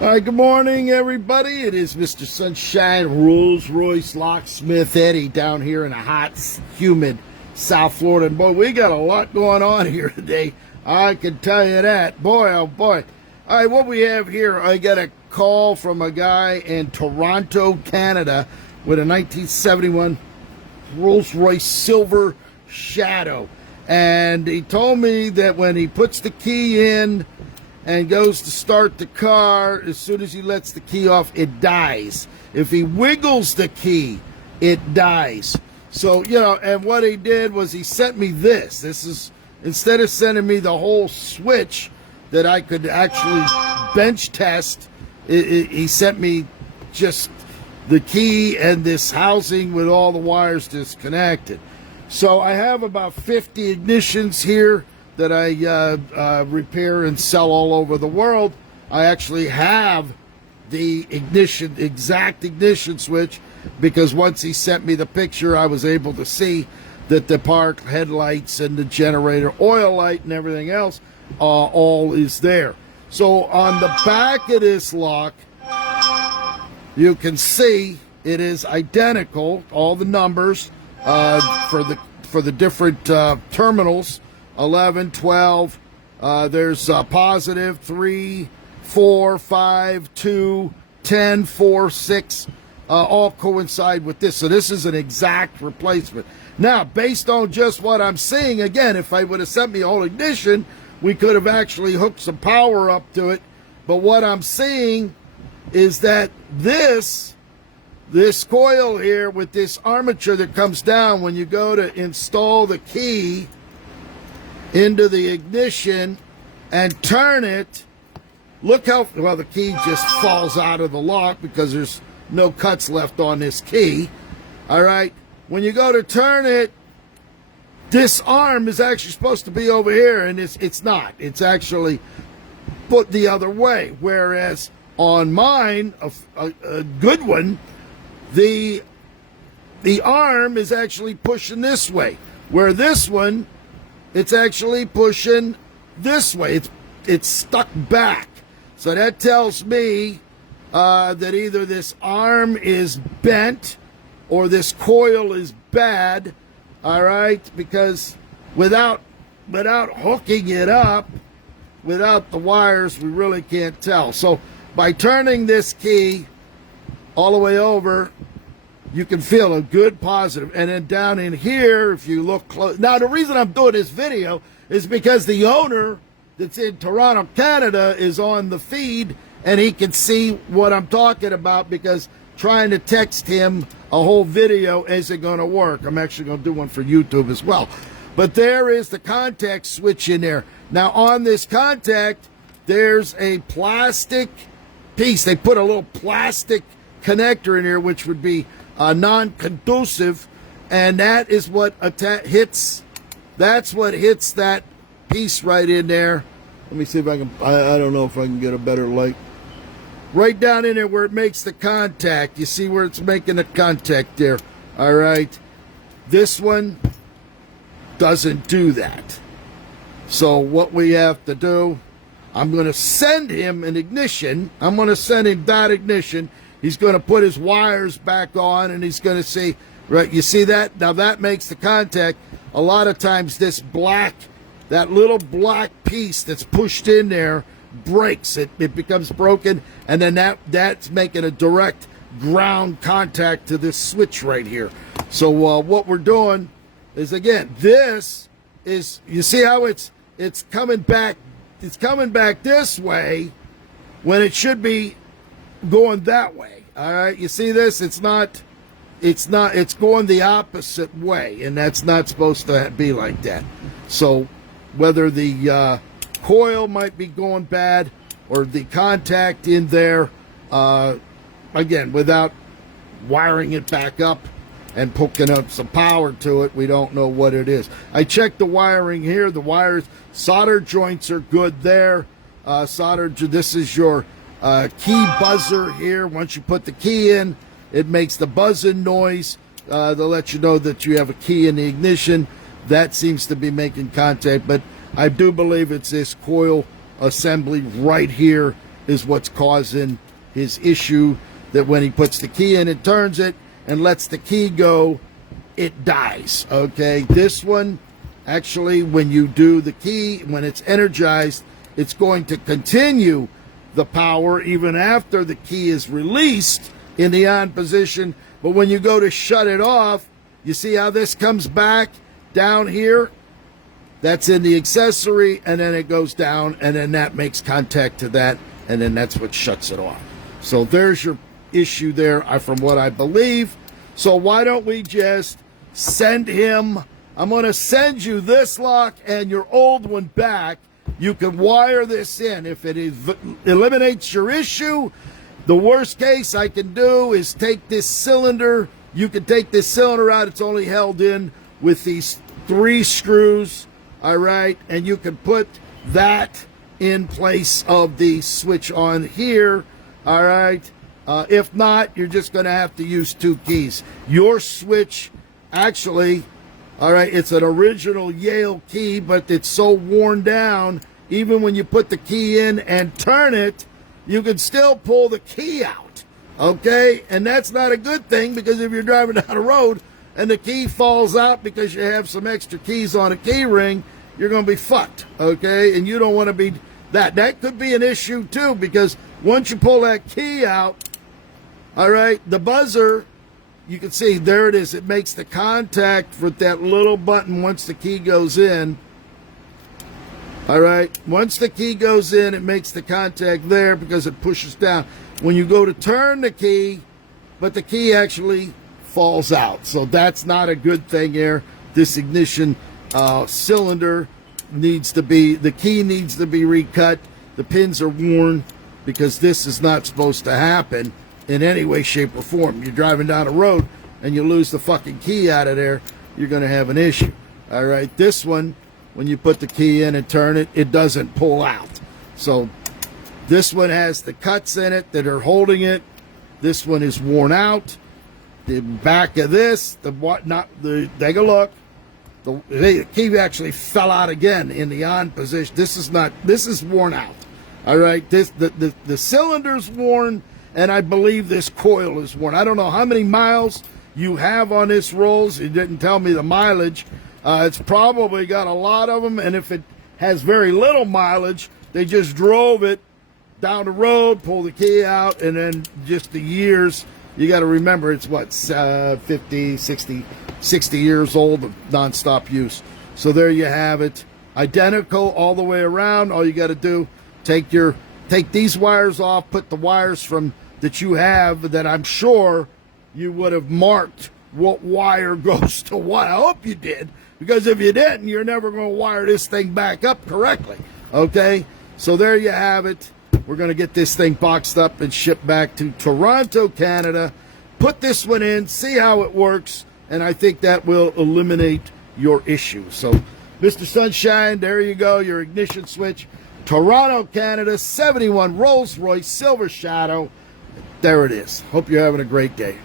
All right, good morning, everybody. It is Mr. Sunshine, Rules, Royce, Locksmith, Eddy down here in a hot, humid South Florida. And boy, we got a lot going on here today. I can tell you that. Boy, oh boy. All right, what we have here, I got a call from a guy in Toronto, Canada with a 1971 Rolls-Royce Silver Shadow. And he told me that when he puts the key in and goes to start the car, as soon as he lets the key off, it dies. If he wiggles the key, it dies. So, and what he did was he sent me this. This is, instead of sending me the whole switch that I could actually bench test, he sent me just the key and this housing with all the wires disconnected. So I have about 50 ignitions here that I repair and sell all over the world. I actually have the exact ignition switch, because once he sent me the picture, I was able to see that the park headlights and the generator oil light and everything else all is there. So on the back of this lock, you can see it is identical, all the numbers for the different terminals. 11, 12, there's positive, 3, 4, 5, 2, 10, 4, 6, all coincide with this. So this is an exact replacement. Now, based on just what I'm seeing, again, if I would have sent me a whole ignition, we could have actually hooked some power up to it. But what I'm seeing is that this coil here with this armature that comes down when you go to install the key into the ignition and turn it, look how, well, the key just falls out of the lock because there's no cuts left on this key. All right, when you go to turn it, this arm is actually supposed to be over here, and it's not. It's actually put the other way, whereas on mine, a good one, the arm is actually pushing this way, where this one, it's actually pushing this way. It's stuck back. So that tells me that either this arm is bent or this coil is bad, all right? Because without hooking it up, without the wires, we really can't tell. So by turning this key all the way over, you can feel a good positive. And then down in here, if you look close. Now, the reason I'm doing this video is because the owner that's in Toronto, Canada, is on the feed, and he can see what I'm talking about, because trying to text him a whole video isn't going to work. I'm actually going to do one for YouTube as well. But there is the contact switch in there. Now, on this contact, there's a plastic piece. They put a little plastic connector in here, which would be non-conducive, and that is what hits. That's what hits that piece right in there. Let me see if I can. I don't know if I can get a better light. Right down in there where it makes the contact. You see where it's making the contact there. All right. This one doesn't do that. So what we have to do, I'm going to send him an ignition. I'm going to send him that ignition. He's going to put his wires back on, and he's going to see, right, you see that? Now that makes the contact. A lot of times this black, that little black piece that's pushed in there breaks. It becomes broken, and then that's making a direct ground contact to this switch right here. So what we're doing is, again, this is, you see how it's coming back, this way when it should be going that way. All right, you see this? It's going the opposite way, and that's not supposed to be like that. So whether the coil might be going bad or the contact in there, again, without wiring it back up and poking up some power to it, we don't know what it is. I checked the wiring here. The wires, solder joints are good there. This is your key buzzer here. Once you put the key in, it makes the buzzing noise to let you know that you have a key in the ignition. That seems to be making contact, but I do believe it's this coil assembly right here is what's causing his issue, that when he puts the key in and turns it and lets the key go, it dies. Okay, this one, actually, when you do the key, when it's energized, it's going to continue the power even after the key is released in the on position. But when you go to shut it off, you see how this comes back down here? That's in the accessory, and then it goes down, and then that makes contact to that, and then that's what shuts it off. So there's your issue there, from what I believe. So why don't we just send him? I'm going to send you this lock and your old one back. You can wire this in. If it eliminates your issue, the worst case I can do is take this cylinder. You can take this cylinder out. It's only held in with these 3 screws, all right? And you can put that in place of the switch on here, all right? If not, you're just going to have to use 2 keys. Your switch, actually, all right, it's an original Yale key, but it's so worn down, even when you put the key in and turn it, you can still pull the key out, okay? And that's not a good thing, because if you're driving down a road and the key falls out because you have some extra keys on a key ring, you're going to be fucked, okay? And you don't want to be that. That could be an issue, too, because once you pull that key out, all right, the buzzer, you can see, there it is. It makes the contact with that little button once the key goes in. All right, once the key goes in, it makes the contact there because it pushes down. When you go to turn the key, but the key actually falls out. So that's not a good thing here. This ignition cylinder needs to be, the key needs to be recut. The pins are worn because this is not supposed to happen in any way, shape, or form. You're driving down a road and you lose the fucking key out of there, you're going to have an issue. All right, this one, when you put the key in and turn it, it doesn't pull out. So this one has the cuts in it that are holding it. This one is worn out. The back of this, take a look. The key actually fell out again in the on position. This is worn out. All right, the cylinder's worn, and I believe this coil is worn. I don't know how many miles you have on this Rolls. It didn't tell me the mileage. It's probably got a lot of them, and if it has very little mileage, they just drove it down the road, pulled the key out, and then just the years. You got to remember, it's what, 50, 60 years old of nonstop use. So there you have it. Identical all the way around. All you got to do, take these wires off, put the wires from that you have that I'm sure you would have marked what wire goes to what. I hope you did, because if you didn't, you're never going to wire this thing back up correctly. Okay? So there you have it. We're going to get this thing boxed up and shipped back to Toronto, Canada. Put this one in, see how it works, and I think that will eliminate your issue. So, Mr. Sunshine, there you go, your ignition switch. Toronto, Canada, 71 Rolls-Royce Silver Shadow. There it is. Hope you're having a great day.